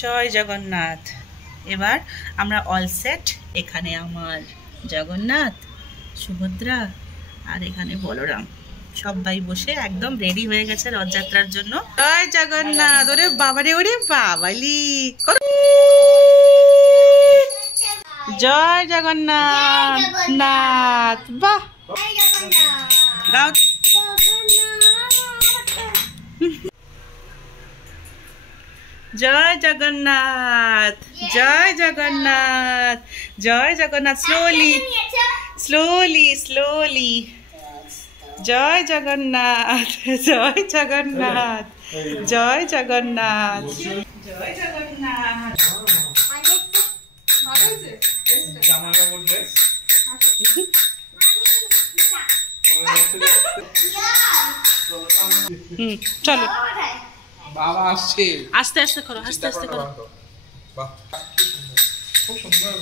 জয় জগন্নাথ। এবার আমরা all set. এখানে আমার জগন্নাথ, সুভদ্রা আর এখানে বলরাম সবাই বসে একদম রেডি হয়ে গেছে রথযাত্রার জন্য। জয় জগন্নাথ। ওরে বাবারে, ওরে বাবালি। জয় জগন্নাথ নাথ। বাহ, গাও। জয় জগন্নাথ, জয় জগন্নাথ, জয় জগন্নাথ। Slowly slowly slowly. জয় জগন্নাথ, জয় জগন্নাথ, জয় জগন্নাথ, জয় জগন্নাথ। চলো বাবা আসছে। আস্তে আস্তে করো, আস্তে আস্তে করো। বাহ, খুব সুন্দর।